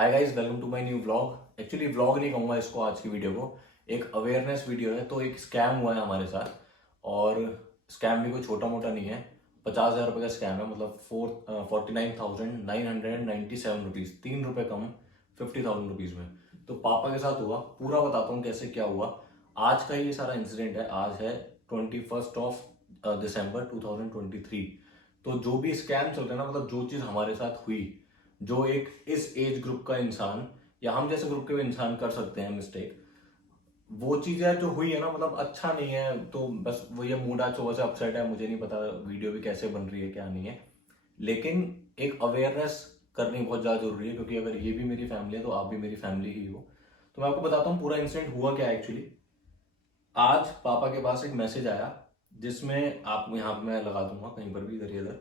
Hi guys, welcome to my new vlog. Actually vlog नहीं कहूँगा इसको, आज की वीडियो को एक अवेयरनेस वीडियो है। तो एक स्कैम हुआ है हमारे साथ, और स्कैम भी कोई छोटा मोटा नहीं है। 50,000 रुपये का स्कैम है, मतलब 49,997 रुपीज़, ₹3 कम 50,000 रुपीज़ में। तो पापा के साथ हुआ, पूरा बताता हूँ कैसे क्या हुआ। आज का ये सारा इंसिडेंट है। आज है 21 दिसंबर 2023। तो जो भी स्कैम चल रहा है ना, मतलब जो चीज़ हमारे साथ हुई, जो एक इस एज ग्रुप का इंसान या हम जैसे ग्रुप के भी इंसान कर सकते हैं मिस्टेक, वो चीज यार जो हुई है ना, मतलब अच्छा नहीं है। तो बस वो ये मूड आज सुबह से अपसेट है। मुझे नहीं पता वीडियो भी कैसे बन रही है क्या नहीं है, लेकिन एक अवेयरनेस करनी बहुत ज्यादा जरूरी है, क्योंकि अगर ये भी मेरी फैमिली है तो आप भी मेरी फैमिली ही हो। तो मैं आपको बताता हूँ पूरा इंसिडेंट हुआ क्या है एक्चुअली। आज पापा के पास एक मैसेज आया, जिसमें आप यहाँ पे मैं लगा दूंगा कहीं पर भी इधर इधर,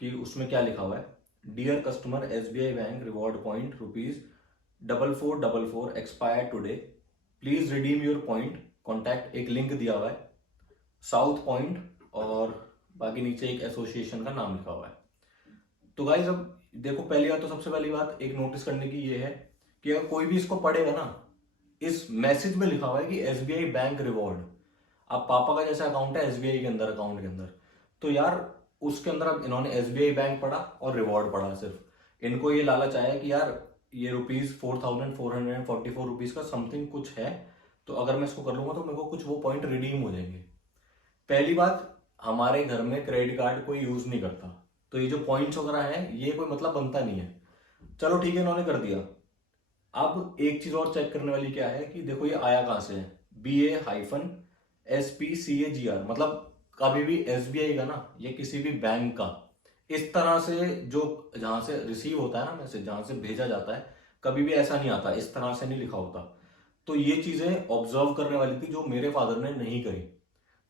कि उसमें क्या लिखा हुआ है। Dear customer, SBI bank reward point ₹4444 expire today, please redeem your point, contact, एक लिंक दिया हुआ है, साउथ पॉइंट, और बाकी नीचे एक एसोसिएशन का नाम लिखा हुआ है। तो गाइज अब देखो, पहली बात तो सबसे पहली बात एक नोटिस करने की ये है कि अगर कोई भी इसको पढ़ेगा ना, इस मैसेज में लिखा हुआ है कि SBI बैंक रिवॉर्ड। अब पापा का जैसा अकाउंट है SBI के अंदर, अकाउंट के अंदर, तो यार उसके अंदर अब इन्होंने SBI बैंक पढ़ा और रिवॉर्ड पढ़ा। सिर्फ इनको ये लालच आया कि यार ये ₹4,444 का समथिंग कुछ है, तो अगर मैं इसको कर लूंगा तो मेरे को कुछ वो पॉइंट रिडीम हो जाएंगे। पहली बात, हमारे घर में क्रेडिट कार्ड कोई यूज नहीं करता, तो ये जो पॉइंट्स वगैरह है ये कोई मतलब बनता नहीं है। चलो ठीक है, इन्होंने कर दिया। अब एक चीज और चेक करने वाली क्या है कि देखो ये आया कहां से है। BA-SPCAGR, मतलब कभी भी SBI का ना या किसी भी बैंक का इस तरह से जो जहां से रिसीव होता है ना मैसेज, जहां से भेजा जाता है, कभी भी ऐसा नहीं आता, इस तरह से नहीं लिखा होता। तो ये चीजें ऑब्जर्व करने वाली थी जो मेरे फादर ने नहीं करी।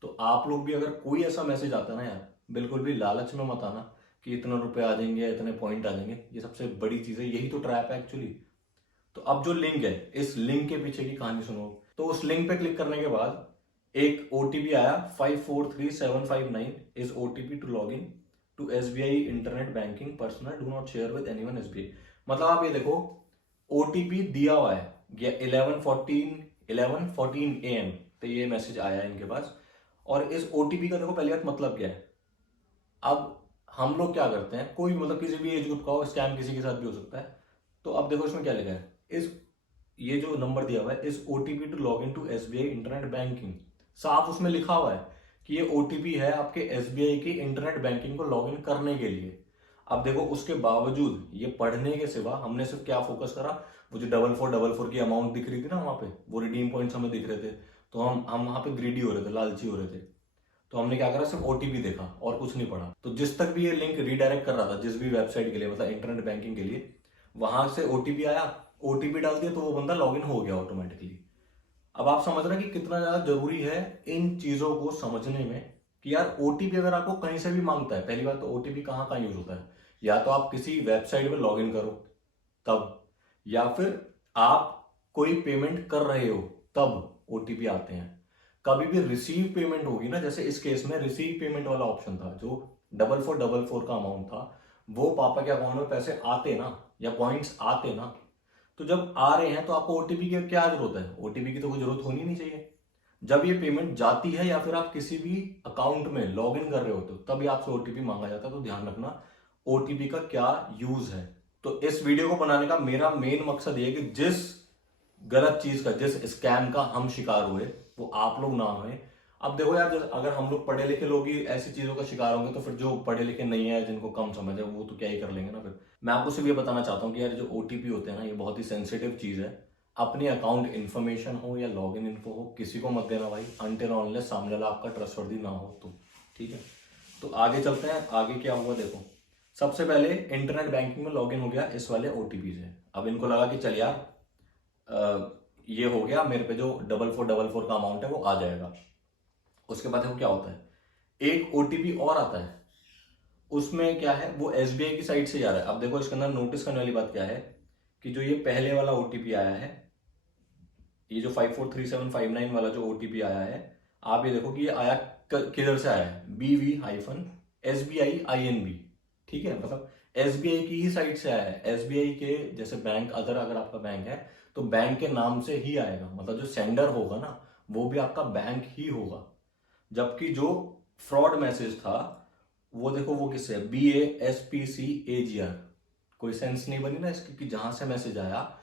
तो आप लोग भी अगर कोई ऐसा मैसेज आता है ना यार, बिल्कुल भी लालच में मत आना कि इतना रुपए आ जाएंगे, इतने पॉइंट आ जाएंगे। ये सबसे बड़ी चीज है, यही तो ट्रैप है एक्चुअली। तो अब जो लिंक है, इस लिंक के पीछे की कहानी सुनो। तो उस लिंक पे क्लिक करने के बाद एक ओटीपी आया, 543759 is OTP to log in to SBI internet banking personal, do not share with anyone SBI। मतलब आप ये देखो, ओटीपी दिया हुआ है 11:14 AM पे ये मैसेज आया है इनके पास। और इस ओटीपी का देखो पहली बात मतलब क्या है। अब हम लोग क्या करते हैं, कोई भी मतलब किसी भी एज ग्रुप का हो, स्कैम किसी के साथ भी हो सकता है। तो अब देखो इसमें क्या लिखा है, इस ये जो नंबर दिया हुआ है, इस OTP to log in to SBI internet banking, साफ उसमें लिखा हुआ है कि ये ओटीपी है आपके SBI की इंटरनेट बैंकिंग को लॉग इन करने के लिए। अब देखो उसके बावजूद ये पढ़ने के सिवा हमने सिर्फ क्या फोकस करा, वो जो 4444 की अमाउंट दिख रही थी ना वहां पे, वो रिडीम पॉइंट्स हमें दिख रहे थे, तो हम वहां पे ग्रीडी हो रहे थे, लालची हो रहे थे। तो हमने क्या करा, सिर्फ ओटीपी देखा और कुछ नहीं पढ़ा। तो जिस तक भी ये लिंक रीडायरेक्ट कर रहा था, जिस भी वेबसाइट के लिए, मतलब इंटरनेट बैंकिंग के लिए, वहां से ओटीपी आया, ओटीपी डाल दिया तो वो बंदा लॉगिन हो गया ऑटोमेटिकली। अब आप समझ रहे हैं कि कितना ज्यादा जरूरी है इन चीजों को समझने में, कि यार ओटीपी अगर आपको कहीं से भी मांगता है, पहली बात तो ओटीपी कहाँ कहाँ यूज होता है। या तो आप किसी वेबसाइट में लॉगिन करो तब, या फिर आप कोई पेमेंट कर रहे हो तब ओटीपी आते हैं। कभी भी रिसीव पेमेंट होगी ना, जैसे इस केस में रिसीव पेमेंट वाला ऑप्शन था, जो 4444 का अमाउंट था, वो पापा के अकाउंट में पैसे आते ना, या पॉइंट्स आते ना, तो जब आ रहे हैं तो आपको ओटीपी की क्या जरूरत है, ओटीपी की तो कोई जरूरत होनी नहीं चाहिए। जब ये पेमेंट जाती है या फिर आप किसी भी अकाउंट में लॉग इन कर रहे होते हो, तभी आपसे ओटीपी मांगा जाता है। तो ध्यान रखना ओटीपी का क्या यूज है। तो इस वीडियो को बनाने का मेरा मेन मकसद ये है कि जिस गलत चीज का, जिस स्कैम का हम शिकार हुए, वो आप लोग ना हुए। अब देखो यार, अगर हम लोग पढ़े लिखे लोग ही ऐसी चीजों का शिकार होंगे, तो फिर जो पढ़े लिखे नहीं है, जिनको कम समझ है, वो तो क्या ही कर लेंगे ना फिर। मैं आपको सिर्फ ये बताना चाहता हूँ कि यार जो ओटीपी होते हैं ना, ये बहुत ही सेंसिटिव चीज है। अपनी अकाउंट इन्फॉर्मेशन हो या लॉग इन इन्फो हो, किसी को मत देना भाई, अनटिल अनलेस सामने वाला आपका ट्रस्टवर्दी ना हो तो। ठीक है, तो आगे चलते हैं। आगे क्या हुआ देखो, सबसे पहले इंटरनेट बैंकिंग में लॉगिन हो गया इस वाले ओटीपी से। अब इनको लगा कि चल यार, ये हो गया, मेरे पे जो 4444 का अमाउंट है वो आ जाएगा। उसके बाद देखो क्या होता है, एक ओटीपी और आता है। उसमें क्या है, वो SBI की साइट से जा रहा है। अब देखो इसके अंदर नोटिस करने वाली बात क्या है, कि जो ये पहले वाला ओटीपी आया है, ये जो 543759 वाला जो ओटीपी आया है, आप ये देखो कि ये आया किधर से आया है, BV-SBI INB। ठीक है, मतलब एसबीआई की ही साइट से आया है। एसबीआई के जैसे बैंक अगर आपका बैंक है तो बैंक के नाम से ही आएगा, मतलब जो सेंडर होगा ना वो भी आपका बैंक ही होगा। जबकि जो फ्रॉड मैसेज था वो देखो वो किससे है, BASPCAGR। कोई सेंस नहीं बनी ना इसकी कि जहां से मैसेज आया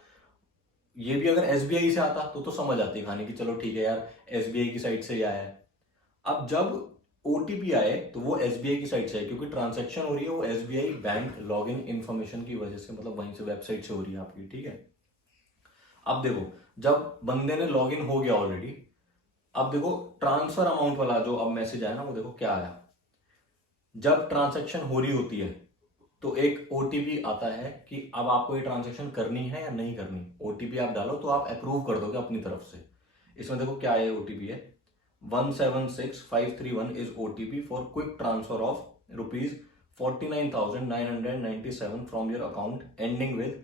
ये भी अगर एसबीआई से आता तो समझ आती कहानी कि चलो ठीक है यार एसबीआई की साइट से ही आया है। अब जब ओटीपी आए तो वो एसबीआई की साइट से है, क्योंकि ट्रांजैक्शन हो रही है वो एसबीआई बैंक लॉगिन इन्फॉर्मेशन की वजह से, मतलब वहीं से वेबसाइट से हो रही है आपकी, ठीक है। अब देखो जब बंदे ने लॉगिन हो गया ऑलरेडी, अब देखो ट्रांसफर अमाउंट वाला जो अब मैसेज आया ना वो देखो क्या आया। जब ट्रांजैक्शन हो रही होती है तो एक ओटीपी आता है कि अब आपको ये ट्रांजैक्शन करनी है या नहीं करनी। ओटीपी आप डालो तो आप अप्रूव कर दोगे अपनी तरफ से। इसमें देखो क्या है, ओटीपी है 176531 is OTP for quick transfer of ₹49,997 from your account ending with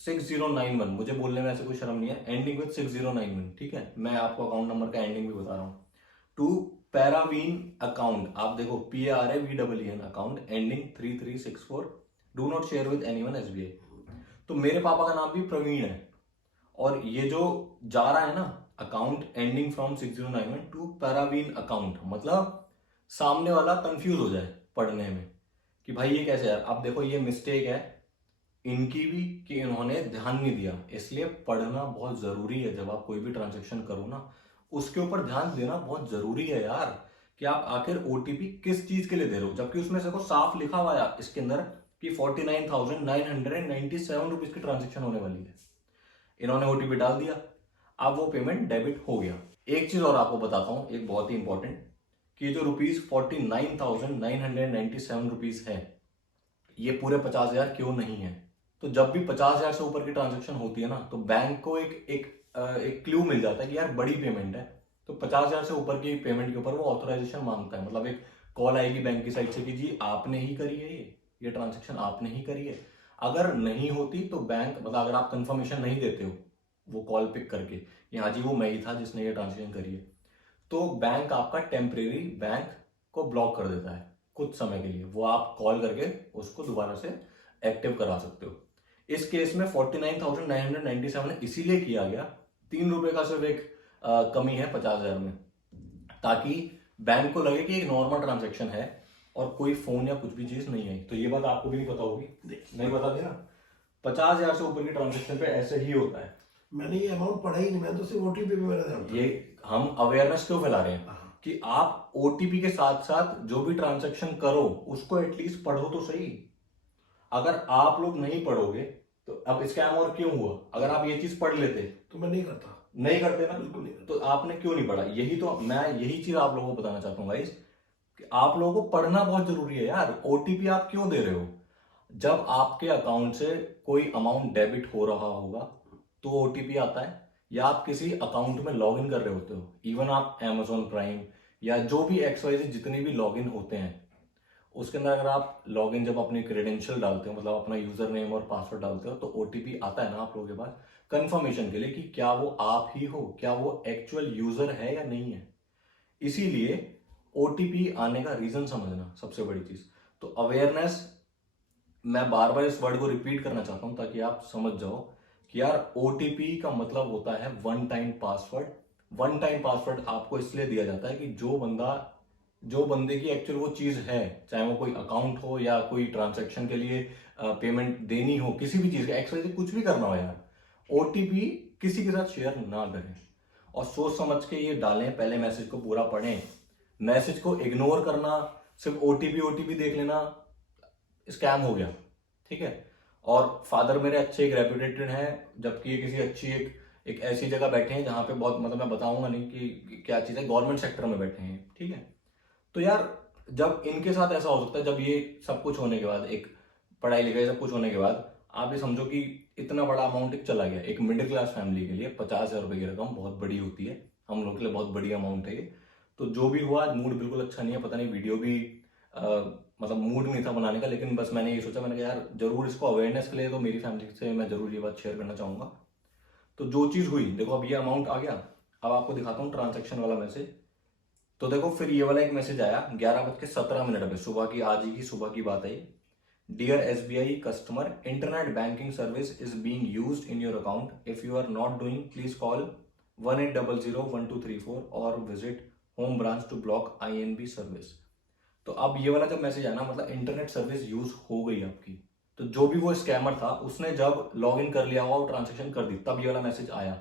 6091। मुझे बोलने में ऐसे कोई शर्म नहीं है, एंडिंग विद 6091, ठीक है। मैं आपको अकाउंट नंबर का एंडिंग भी बता रहा हूँ। टू पैरावीन अकाउंट, आप देखो PARAVEEN account ending 3364, do not share with anyone SBI। तो मेरे पापा का नाम भी प्रवीण है और ये जो जा रहा है ना अकाउंट एंडिंग फ्रॉम 6091 टू पैरावीन अकाउंट, मतलब सामने वाला कंफ्यूज हो जाए पढ़ने में कि भाई ये कैसे यार। अब देखो ये मिस्टेक है इनकी भी कि इन्होंने ध्यान नहीं दिया, इसलिए पढ़ना बहुत जरूरी है। जब आप कोई भी ट्रांजेक्शन करो ना उसके ऊपर ध्यान देना बहुत जरूरी है यार, कि आप आखिर ओटीपी किस चीज के लिए दे रहे हो। जबकि उसमें से साफ लिखा हुआ है इसके अंदर कि 49,997 रुपीज की ट्रांजेक्शन होने वाली है। इन्होंने ओटीपी डाल दिया, अब वो पेमेंट डेबिट हो गया। एक चीज और आपको बताता हूं, एक बहुत ही इंपॉर्टेंट, कि जो ₹49,997 है ये पूरे 50,000 क्यों नहीं है। तो जब भी 50,000 से ऊपर की ट्रांजेक्शन होती है ना तो बैंक को एक क्लू मिल जाता है कि यार बड़ी पेमेंट है। तो 50,000 से ऊपर की पेमेंट के ऊपर वो ऑथराइजेशन मांगता है, मतलब एक कॉल आएगी बैंक की साइड से कि जी आपने ही करी है ये ट्रांजेक्शन आपने ही करी है। अगर नहीं होती तो बैंक, मतलब अगर आप कंफर्मेशन नहीं देते हो वो कॉल पिक करके हाँ जी वो मैं ही था जिसने ये ट्रांजेक्शन करी है, तो बैंक आपका टेम्परेरी बैंक को ब्लॉक कर देता है कुछ समय के लिए। वो आप कॉल करके उसको दोबारा से एक्टिव करा सकते हो। इस केस में 49,997 इसीलिए किया गया, ₹3 का सिर्फ एक कमी है 50,000 में, ताकि बैंक को लगे कि एक नॉर्मल ट्रांजेक्शन है और कोई फोन या कुछ भी चीज नहीं आई। तो ये बात आपको भी नहीं पता होगी, नहीं बता दी ना। 50,000 से ऊपर की ट्रांजेक्शन पे ऐसे ही होता है। मैंने ये अमाउंट पढ़ा ही नहीं, मैंने तो सिर्फ ओटीपी पे मेरा ध्यान था। ये हम अवेयरनेस क्यों फैला रहे हैं कि आप ओटीपी के साथ साथ जो भी ट्रांजेक्शन करो उसको एटलीस्ट पढ़ो तो सही। अगर आप लोग नहीं पढ़ोगे तो अब स्कैम और क्यों हुआ। अगर आप ये चीज पढ़ लेते तो मैं नहीं करता, नहीं करते ना, बिल्कुल नहीं करता। तो आपने क्यों नहीं पढ़ा। यही तो मैं यही चीज आप लोगों को बताना चाहता हूँ गाइस, कि आप लोगों को पढ़ना बहुत जरूरी है यार। ओटीपी आप क्यों दे रहे हो। जब आपके अकाउंट से कोई अमाउंट डेबिट हो रहा होगा तो ओटीपी आता है, या आप किसी अकाउंट में लॉग इन कर रहे होते हो, इवन आप Amazon प्राइम या जो भी XYZ जितने भी लॉग इन होते हैं उसके अंदर अगर आप लॉग इन जब अपनी क्रेडेंशियल डालते हो, मतलब अपना यूजर नेम और पासवर्ड डालते हो, तो ओटीपी आता है ना आप लोगों के पास कंफर्मेशन के लिए कि क्या वो आप ही हो, क्या वो एक्चुअल यूजर है या नहीं है। इसीलिए ओटीपी आने का रीजन समझना सबसे बड़ी चीज। तो अवेयरनेस, मैं बार बार इस वर्ड को रिपीट करना चाहता हूं ताकि आप समझ जाओ कि यार ओटीपी का मतलब होता है one time password. One time password आपको इसलिए दिया जाता है कि जो बंदे की एक्चुअल वो चीज है, चाहे वो कोई अकाउंट हो या कोई ट्रांजैक्शन के लिए पेमेंट देनी हो, किसी भी चीज का एक्चुअली कुछ भी करना हो यार, ओटीपी किसी के साथ शेयर ना करें और सोच समझ के ये डालें। पहले मैसेज को पूरा पढ़ें, मैसेज को इग्नोर करना, सिर्फ ओटीपी देख लेना स्कैम हो गया, ठीक है। और फादर मेरे अच्छे एक रेपुटेटेड हैं, जबकि ये किसी अच्छी एक ऐसी जगह बैठे हैं जहां पे बहुत, मतलब मैं बताऊंगा नहीं कि क्या चीज़ है, गवर्नमेंट सेक्टर में बैठे हैं, ठीक है। तो यार जब इनके साथ ऐसा हो सकता है, जब ये सब कुछ होने के बाद, एक पढ़ाई लिखाई सब कुछ होने के बाद, आप ये समझो कि इतना बड़ा अमाउंट एक चला गया एक मिडिल क्लास फैमिली के लिए। 50,000 रुपए की रकम बहुत बड़ी होती है, हम लोग के लिए बहुत बड़ी अमाउंट है ये। तो जो भी हुआ, मूड बिल्कुल अच्छा नहीं है, पता नहीं वीडियो भी मतलब मूड नहीं था बनाने का, लेकिन बस मैंने ये सोचा, मैंने कहा यार जरूर इसको अवेयरनेस के लिए तो मेरी फैमिली से मैं जरूर ये बात शेयर करना चाहूंगा। तो जो चीज हुई देखो, अब ये अमाउंट आ गया। अब आपको दिखाता हूँ ट्रांजैक्शन वाला मैसेज। तो देखो फिर ये वाला एक मैसेज आया 11:17 पे, सुबह की, आज ही की सुबह की बात है ये, dear SBI customer, internet banking service is being used in your account. If you are not doing please call 1800 1234 और visit home branch to block INB service. तो अब ये वाला जब मैसेज आया ना, मतलब इंटरनेट सर्विस यूज हो गई आपकी, तो जो भी वो स्कैमर था उसने जब लॉग इन कर लिया होगा और ट्रांजेक्शन कर दी, तब ये वाला मैसेज आया।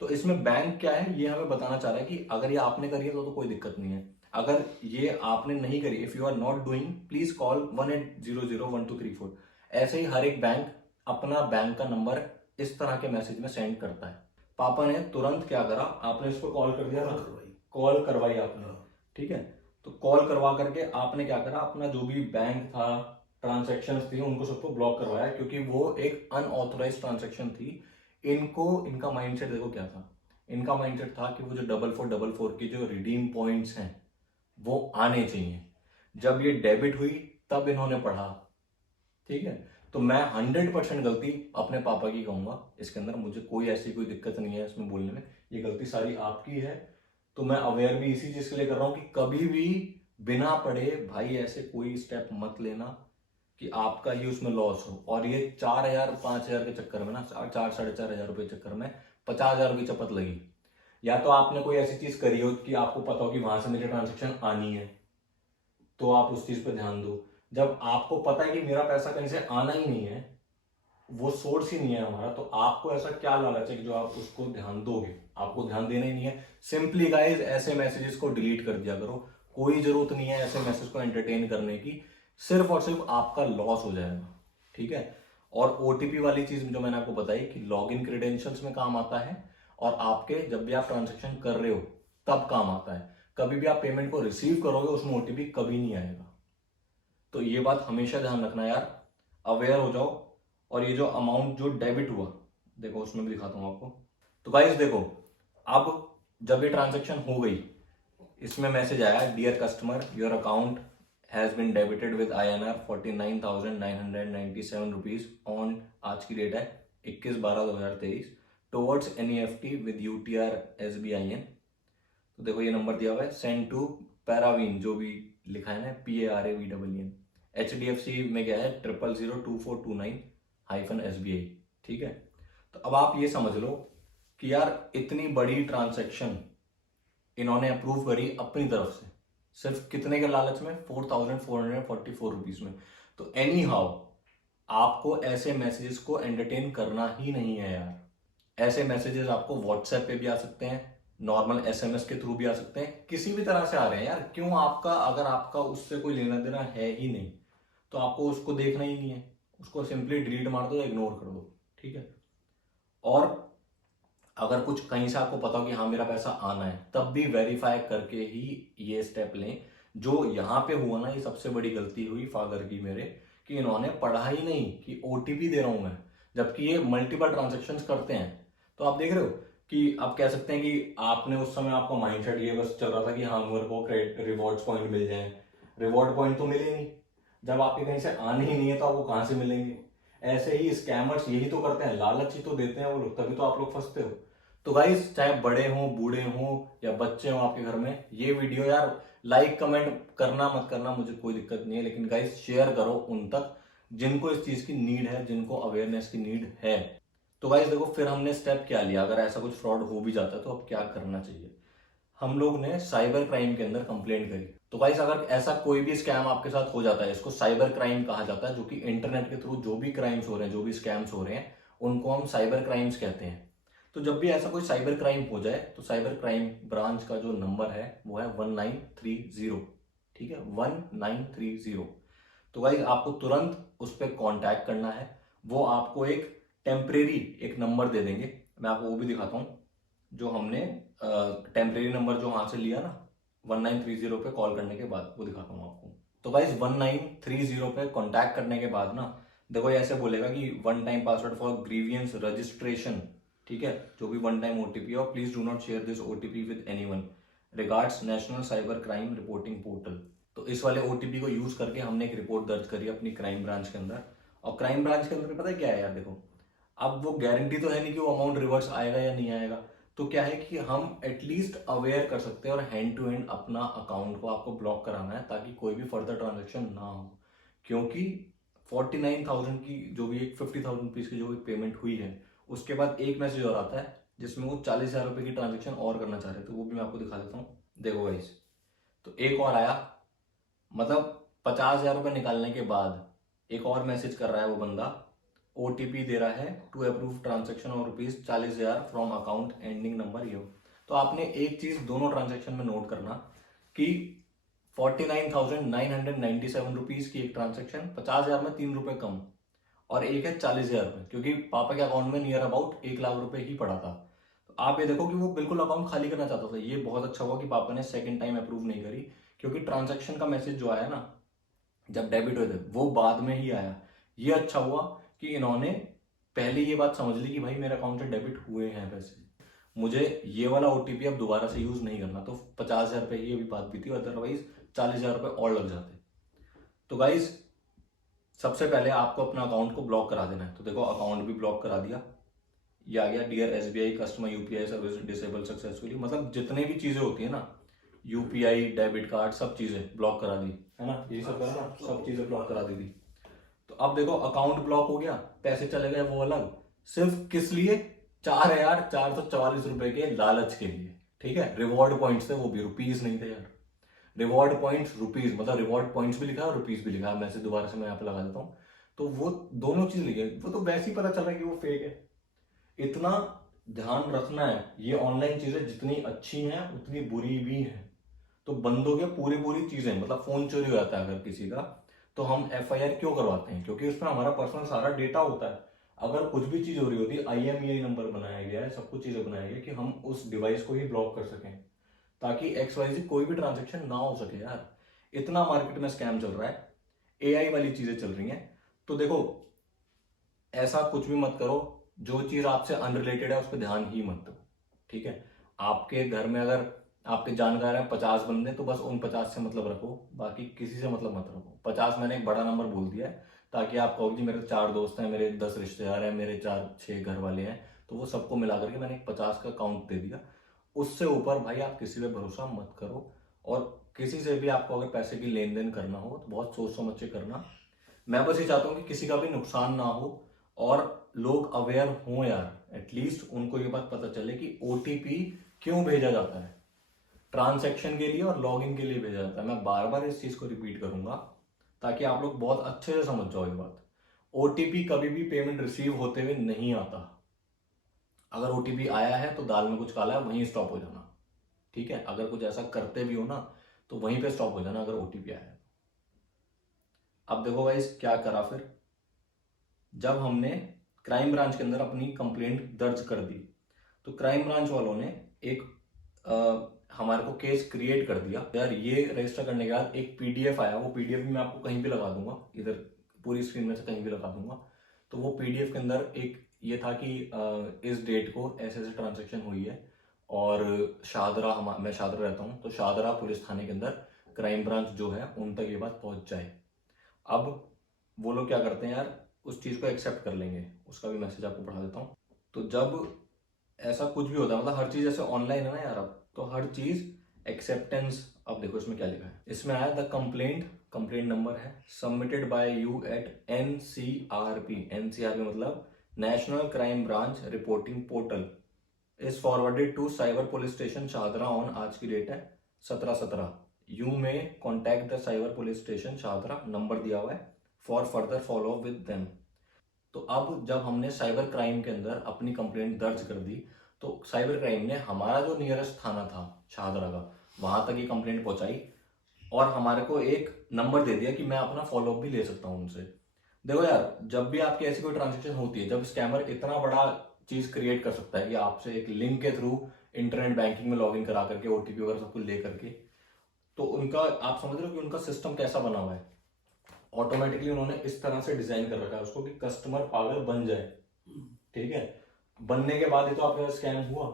तो इसमें बैंक क्या है, ये हमें बताना चाह रहा है कि अगर ये आपने करी है तो कोई दिक्कत नहीं है। अगर ये आपने नहीं करी, if you are not doing please call 1800 1234। ऐसे ही हर एक बैंक अपना बैंक का नंबर इस तरह के मैसेज में सेंड करता है। पापा ने तुरंत क्या करा, आपने इसको कॉल कर दिया ना, कॉल करवाई आपने, ठीक है। तो कॉल करवा करके आपने क्या करा, अपना जो भी बैंक था, ट्रांजैक्शंस थी, उनको सबको ब्लॉक करवाया, क्योंकि वो एक अनऑथराइज ट्रांजैक्शन थी। इनका माइंडसेट देखो क्या था, इनका माइंडसेट था कि वो जो 4444 की जो रिडीम पॉइंट्स हैं वो आने चाहिए। जब ये डेबिट हुई तब इन्होंने पढ़ा, ठीक है। तो मैं 100% गलती अपने पापा की कहूंगा इसके अंदर, मुझे कोई ऐसी कोई दिक्कत नहीं है इसमें बोलने में, ये गलती सारी आपकी है। तो मैं अवेयर भी इसी चीज के लिए कर रहा हूं कि कभी भी बिना पढ़े भाई ऐसे कोई स्टेप मत लेना कि आपका ही उसमें लॉस हो। और ये 4000 5000 के चक्कर में ना, 4-4.5 रुपए के चक्कर में 50,000 की चपत लगी। या तो आपने कोई ऐसी चीज करी हो कि आपको पता हो कि वहां से मेरी ट्रांजेक्शन आनी है, तो आप उस चीज पर ध्यान दो। जब आपको पता है कि मेरा पैसा कहीं से आना ही नहीं है, वो सोर्स ही नहीं है हमारा, तो आपको ऐसा क्या लालच है कि जो आप उसको ध्यान दोगे? आपको ध्यान देना ही नहीं है। सिंपली गाइज ऐसे मैसेजेस को डिलीट कर दिया करो, कोई जरूरत नहीं है ऐसे मैसेज को एंटरटेन करने की, सिर्फ और सिर्फ आपका लॉस हो जाएगा, ठीक है। और OTP वाली चीज जो मैंने आपको बताई कि लॉगिन क्रेडेंशियल्स में काम आता है, और आपके जब भी आप ट्रांजेक्शन कर रहे हो तब काम आता है। कभी भी आप पेमेंट को रिसीव करोगे उसमें OTP कभी नहीं आएगा। तो ये बात हमेशा ध्यान रखना यार, अवेयर हो जाओ। और ये जो अमाउंट जो डेबिट हुआ, देखो उसमें भी दिखाता हूं आपको। तो गाइस देखो, अब जब ये ट्रांजैक्शन हो गई, इसमें मैसेज आया, dear customer your account has been debited with INR 49,997 rupees on, आज की डेट है 21/12/2023, towards NEFT with UTR SBIN। तो देखो ये नंबर दिया हुआ है, सेंड टू पैरावीन, जो भी लिखा है ना PARAVEEN, HDFC में क्या है 002429-SBI, ठीक है। तो अब आप ये समझ लो कि यार इतनी बड़ी ट्रांजैक्शन इन्होंने अप्रूव करी अपनी तरफ से, सिर्फ कितने के लालच में, 4444 रुपीज में। तो एनी हाउ आपको ऐसे मैसेजेस को एंटरटेन करना ही नहीं है यार। ऐसे मैसेजेस आपको व्हाट्सएप पे भी आ सकते हैं, नॉर्मल SMS के थ्रू भी आ सकते हैं, किसी भी तरह से आ रहे हैं यार। क्यों आपका, अगर आपका उससे कोई लेना देना है ही नहीं तो आपको उसको देखना ही नहीं है, उसको सिंपली डिलीट मार दो या इग्नोर कर दो, ठीक है। और अगर कुछ कहीं से आपको पता हो कि हाँ मेरा पैसा आना है, तब भी वेरीफाई करके ही ये स्टेप लें। जो यहाँ पे हुआ ना, ये सबसे बड़ी गलती हुई फादर की मेरे, कि इन्होंने पढ़ा ही नहीं कि OTP दे रहा हूं मैं, जबकि ये मल्टीपल ट्रांजेक्शंस करते हैं। तो आप देख रहे हो कि आप कह सकते हैं कि आपने उस समय आपका माइंडसेट ये बस चल रहा था कि हाँ मेरे को रिवॉर्ड्स पॉइंट मिल जाए। रिवॉर्ड पॉइंट तो मिले नहीं, जब आपके कहीं से आने ही नहीं है तो आपको कहां से मिलेंगे? ऐसे ही स्कैमर्स यही तो करते हैं, लालच ही तो देते हैं वो लोग, तभी तो आप लोग फंसते हो। तो गाइस चाहे बड़े हों बूढ़े हों या बच्चे हों आपके घर में, ये वीडियो यार लाइक कमेंट करना मत करना, मुझे कोई दिक्कत नहीं है, लेकिन गाइस शेयर करो उन तक जिनको इस चीज की नीड है, जिनको अवेयरनेस की नीड है। तो गाइस देखो, फिर हमने स्टेप क्या लिया, अगर ऐसा कुछ फ्रॉड हो भी जाता है तो अब क्या करना चाहिए। हम लोग ने साइबर क्राइम के अंदर कंप्लेंट करी। तो गाइस अगर ऐसा कोई भी स्कैम आपके साथ हो जाता है, इसको साइबर क्राइम कहा जाता है, जो कि इंटरनेट के थ्रू जो भी क्राइम्स हो रहे हैं, जो भी स्कैम्स हो रहे हैं, उनको हम साइबर क्राइम्स कहते हैं। तो जब भी ऐसा कोई साइबर क्राइम हो जाए तो साइबर क्राइम ब्रांच का जो नंबर है वो है 1930, ठीक है, 1930। तो गाइस आपको तुरंत उस पर कॉन्टैक्ट करना है। वो आपको एक टेम्परेरी एक नंबर दे देंगे, मैं आपको वो भी दिखाता हूँ। जो हमने टेम्परेरी नंबर जो वहां से लिया ना 1930 पे कॉल करने के बाद, वो दिखाता हूँ आपको। तो गाइस 1930 पे कॉन्टैक्ट करने के बाद ना, देखो ये ऐसे बोलेगा कि one time password for grievance registration, ठीक है, जो भी वन टाइम OTP और please do not share this OTP with anyone, regards national cyber crime reporting portal. तो इस वाले OTP को यूज करके हमने एक रिपोर्ट दर्ज करी अपनी क्राइम ब्रांच के अंदर। और क्राइम ब्रांच के अंदर पता है क्या है यार, देखो अब वो गारंटी तो है नहीं कि वो अमाउंट रिवर्स आएगा या नहीं आएगा। तो क्या है कि हम एटलीस्ट अवेयर कर सकते हैं और हैंड टू हैंड अपना अकाउंट को आपको ब्लॉक कराना है, ताकि कोई भी फर्दर ट्रांजेक्शन ना हो। क्योंकि 49,000 की जो भी एक 50,000 रुपीज़ की जो भी पेमेंट हुई है, उसके बाद एक मैसेज और आता है जिसमें वो 40,000 रुपये की ट्रांजेक्शन और करना चाह रहे थे। वो भी मैं आपको दिखा देता हूँ, देखो गाइस। तो एक और आया, मतलब 50,000 रुपये निकालने के बाद एक और मैसेज कर रहा है वो बंदा, OTP दे रहा है टू अप्रूव ट्रांजेक्शन और ₹40,000 फ्रॉम अकाउंट एंडिंग नंबर ये। तो आपने एक चीज दोनों ट्रांजेक्शन में नोट करना कि 49,997 रुपीज की एक ट्रांजेक्शन, 50,000 में 3 रुपए कम, और एक है 40,000 रुपये, क्योंकि पापा के अकाउंट में नियर अबाउट 1 लाख रुपए ही पड़ा था। तो आप ये देखो कि वो बिल्कुल अकाउंट खाली करना चाहता था। ये बहुत अच्छा हुआ कि पापा ने सेकंड टाइम अप्रूव नहीं करी, क्योंकि ट्रांजैक्शन का मैसेज जो आया ना जब डेबिट हुए थे वो बाद में ही आया। ये अच्छा हुआ कि इन्होंने पहले ये बात समझ ली कि भाई मेरे अकाउंट से डेबिट हुए हैं पैसे, मुझे ये वाला OTP अब दोबारा से यूज नहीं करना। तो 50,000 रुपये की अभी बात भी थी, अदरवाइज 40,000 रुपये और लग जाते। तो गाइज सबसे पहले आपको अपना अकाउंट को ब्लॉक करा देना है। तो देखो अकाउंट भी ब्लॉक करा दिया, ये आ गया dear SBI customer UPI service disable successfully. मतलब जितने भी चीजें होती है ना, UPI डेबिट कार्ड सब चीजें ब्लॉक करा दी है ना, यही सब करा ना, सब चीजें ब्लॉक करा दी थी। तो अब देखो अकाउंट ब्लॉक हो गया, पैसे चले गए वो अलग, सिर्फ किस लिए? 4,444 रुपए के लालच के लिए। ठीक है, रिवॉर्ड पॉइंट्स थे, वो भी रुपीज नहीं थे यार। रिवॉर्ड पॉइंट्स रुपीज, मतलब रिवॉर्ड पॉइंट्स भी लिखा है और रुपीज भी लिखा है। मैसेज दोबारा से मैं यहाँ पे लगा देता हूँ, तो वो दोनों चीज लिखे, वो तो वैसे ही पता चल रहा है कि वो फेक है। इतना ध्यान रखना है, ये ऑनलाइन चीजें जितनी अच्छी हैं उतनी बुरी भी हैं। तो बंदों के पूरी पूरी चीजें, मतलब फोन चोरी हो जाता है अगर किसी का, तो हम FIR क्यों करवाते हैं? क्योंकि उसमें हमारा पर्सनल सारा डेटा होता है। अगर कुछ भी चीज हो रही होती है, IMEI नंबर बनाया गया है, सब कुछ चीजें बनाया गया कि हम उस डिवाइस को ही ब्लॉक कर सकें, ताकि XYZ कोई भी ट्रांजेक्शन ना हो सके यार। इतना मार्केट में स्कैम चल रहा है, AI वाली चीजें चल रही हैं। तो देखो ऐसा कुछ भी मत करो, जो चीज आपसे अनरिलेटेड है उस पर ध्यान ही मत दो। ठीक है, आपके घर में अगर आपके जानकार है 50 बंदे, तो बस उन 50 से मतलब रखो, बाकी किसी से मतलब मत रखो। 50 मैंने एक बड़ा नंबर बोल दिया है, ताकि आप कहो कि मेरे 4 दोस्त हैं, मेरे 10 रिश्तेदार हैं, मेरे 4-6 घर वाले हैं, तो वो सबको मिला करके मैंने एक 50 का काउंट दे दिया। उससे ऊपर भाई आप किसी पे भरोसा मत करो। और किसी से भी आपको अगर पैसे की लेन देन करना हो तो बहुत सोच समझ के करना। मैं बस ये चाहता हूँ कि किसी का भी नुकसान ना हो, और लोग अवेयर हों यार, एटलीस्ट उनको ये बात पता चले कि OTP क्यों भेजा जाता है। ट्रांसैक्शन के लिए और लॉगिन के लिए भेजा जाता है। मैं बार बार इस चीज को रिपीट करूंगा ताकि आप लोग बहुत अच्छे से समझ जाओ ये बात। OTP कभी भी पेमेंट रिसीव होते हुए नहीं आता। अगर OTP आया है तो दाल में कुछ काला है, वहीं स्टॉप हो जाना। ठीक है, अगर कुछ ऐसा करते भी हो ना तो वहीं पे स्टॉप हो जाना अगर OTP आया है। अब देखो गाइस क्या करा फिर, जब हमने क्राइम ब्रांच के अंदर अपनी कंप्लेंट दर्ज कर दी, तो क्राइम ब्रांच वालों ने एक हमारे को केस क्रिएट कर दिया यार। ये रजिस्टर करने के बाद एक PDF आया, वो PDF भी मैं आपको कहीं भी लगा दूंगा, इधर पूरी स्क्रीन में से कहीं भी लगा दूंगा। तो वो PDF के अंदर एक ये था कि इस डेट को ऐसे ऐसे ट्रांजेक्शन हुई है, और शाहदरा, मैं शाहदरा रहता हूँ, तो शाहदरा पुलिस थाने के अंदर क्राइम ब्रांच जो है उन तक ये बात पहुंच जाए। अब वो लोग क्या करते हैं यार, उस चीज को एक्सेप्ट कर लेंगे। उसका भी मैसेज आपको पढ़ा देता हूँ। तो जब ऐसा कुछ भी होता है, मतलब हर चीज ऐसे ऑनलाइन है ना यार अब, तो हर चीज एक्सेप्टेंस। अब देखो इसमें क्या लिखा है, इसमें आया द कंप्लेंट नंबर है submitted by you at NCRP। NCRP मतलब national crime branch reporting portal is forwarded to cyber police station Shahdara on, आज की डेट है 17/17। You may contact the cyber police station Shahdara, number दिया हुआ है, for further follow up with them. तो अब जब हमने साइबर क्राइम के अंदर अपनी कंप्लेंट दर्ज कर दी, तो साइबर क्राइम ने हमारा जो नियरेस्ट थाना था शाहदरा का, वहां तक ये कंप्लेंट पहुंचाई, और हमारे को एक नंबर दे दिया कि मैं अपना फॉलोअप भी ले सकता हूं उनसे। देखो यार, जब भी आपकी ऐसी कोई ट्रांजेक्शन होती है, जब स्कैमर इतना बड़ा चीज क्रिएट कर सकता है कि आपसे एक लिंक के थ्रू इंटरनेट बैंकिंग में लॉग इन करा करके OTP वगैरह सब कुछ ले करके, तो उनका आप समझ रहे हो कि उनका सिस्टम कैसा बना हुआ है। ऑटोमेटिकली उन्होंने इस तरह से डिजाइन कर रखा है उसको कि कस्टमर पागल बन जाए। ठीक है, बनने के बाद ही तो आपके पास स्कैम हुआ।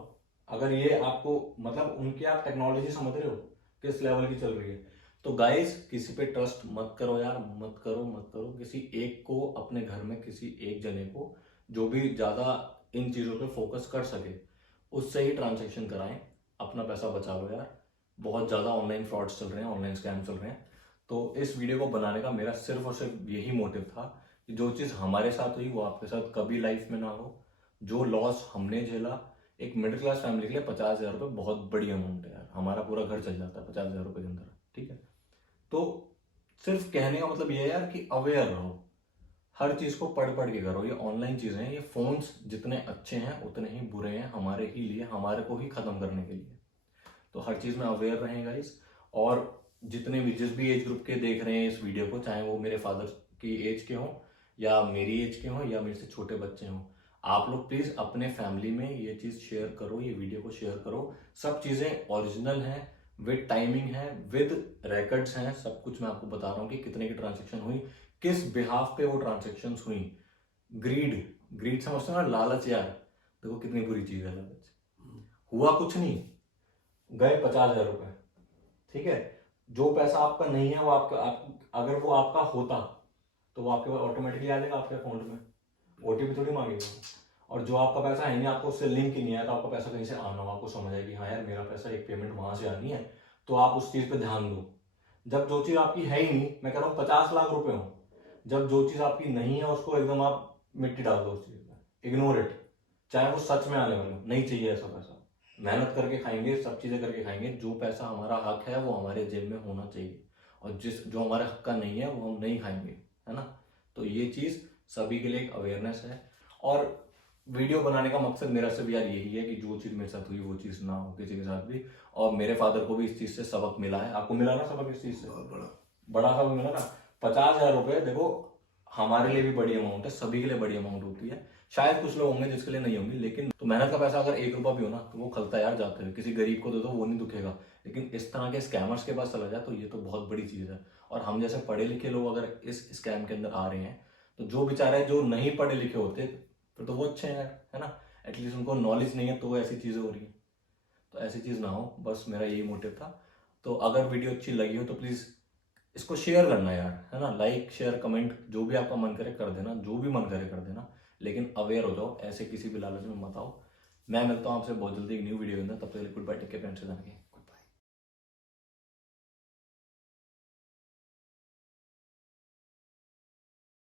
अगर ये आपको, मतलब उनकी आप टेक्नोलॉजी समझ रहे हो किस लेवल की चल रही है। तो गाइस किसी पे ट्रस्ट मत करो यार, मत करो मत करो। किसी एक को अपने घर में, किसी एक जने को जो भी ज्यादा इन चीजों पे फोकस कर सके, उससे ही ट्रांजेक्शन कराएं, अपना पैसा बचा लो यार। बहुत ज्यादा ऑनलाइन फ्रॉड्स चल रहे हैं, ऑनलाइन स्कैम चल रहे हैं। तो इस वीडियो को बनाने का मेरा सिर्फ और सिर्फ यही मोटिव था कि जो चीज़ हमारे साथ हुई वो आपके साथ कभी लाइफ में ना हो। जो लॉस हमने झेला, एक मिडिल क्लास फैमिली के लिए 50,000 रुपये बहुत बड़ी अमाउंट है यार। हमारा पूरा घर चल जाता है 50,000 रुपये के अंदर, ठीक है। तो सिर्फ कहने का मतलब ये है यार कि अवेयर रहो, हर चीज़ को पढ़ पढ़ के करो। ये ऑनलाइन चीज़ें हैं, ये फोन्स जितने अच्छे हैं उतने ही बुरे हैं हमारे ही लिए, हमारे को ही ख़त्म करने के लिए। तो हर चीज़ में अवेयर रहें गाइस। और जितने भी जिस भी एज ग्रुप के देख रहे हैं इस वीडियो को, चाहे वो मेरे फादर की एज के हों या मेरी एज के हों या मेरे से छोटे बच्चे हों, आप लोग प्लीज़ अपने फैमिली में ये चीज़ शेयर करो, ये वीडियो को शेयर करो। सब चीज़ें ओरिजिनल हैं, विद टाइमिंग है, विद रिकॉर्ड्स हैं, सब कुछ मैं आपको बता रहा हूँ कि कितने की ट्रांजेक्शन हुई, किस बिहाफ पे वो ट्रांजेक्शन हुई। ग्रीड समझते हो ना, लालच यार, देखो कितनी बुरी चीज़ है लालच। हुआ कुछ नहीं, गए 50,000 रुपये, ठीक है। जो पैसा आपका नहीं है वो अगर वो आपका होता तो वो आपके ऑटोमेटिकली आ जाएगा आपके अकाउंट में, ओटीपी थोड़ी मांगेगा। और जो आपका पैसा है नहीं, आपको उससे लिंक ही नहीं है, तो आपका पैसा कहीं से आना हो, आपको समझ आएगी हाँ यार मेरा पैसा एक पेमेंट वहां से आनी है, तो आप उस चीज़ पे ध्यान दो। जब जो चीज़ आपकी है ही नहीं, मैं कह रहा हूँ 50 लाख रुपए हो, जब जो चीज़ आपकी नहीं है उसको एकदम आप मिट्टी डाल दो उस चीज़ में, इग्नोर इट। चाहे वो सच में आने वाला, नहीं चाहिए ऐसा पैसा। मेहनत करके खाएंगे, सब चीज़ें करके खाएंगे, जो पैसा हमारा हक है वो हमारे जेब में होना चाहिए, और जो हमारे हक का नहीं है वो हम नहीं खाएंगे, है ना। तो ये चीज़ सभी के लिए एक अवेयरनेस है। और वीडियो बनाने का मकसद मेरा सिर्फ यार यही है कि जो चीज़ मेरे साथ हुई वो चीज़ ना हो किसी के साथ भी। और मेरे फादर को भी इस चीज़ से सबक मिला है, आपको मिला ना सबक इस चीज़ से? बहुत बड़ा सबक मिला ना। 50,000 रुपये देखो हमारे लिए भी बड़ी अमाउंट है, सभी के लिए बड़ी अमाउंट होती है। शायद कुछ लोग होंगे जिसके लिए नहीं होंगी, लेकिन तो मेहनत का पैसा अगर 1 रुपया भी हो ना तो वो खलता यार जाते हुए, किसी गरीब को दे दो वो नहीं दुखेगा। लेकिन इस तरह के स्कैमर्स के पास चला जाए तो ये तो बहुत बड़ी चीज़ है। और हम जैसे पढ़े लिखे लोग अगर इस स्कैम के अंदर आ रहे हैं, तो जो बेचारे जो नहीं पढ़े लिखे होते फिर तो वो अच्छे हैं यार, है ना। एटलीस्ट उनको नॉलेज नहीं है तो वो ऐसी चीज़ें हो रही हैं। तो ऐसी चीज़ ना हो, बस मेरा यही मोटिव था। तो अगर वीडियो अच्छी लगी हो तो प्लीज़ इसको शेयर करना यार, है ना। लाइक शेयर कमेंट जो भी आपका मन करे कर देना, जो भी मन करे कर देना, लेकिन अवेयर हो जाओ, ऐसे किसी भी लालच में मत आओ। मैं मिलता हूँ आपसे बहुत जल्दी एक न्यू वीडियो के अंदर, तब तक के लिए goodbye, take care friends.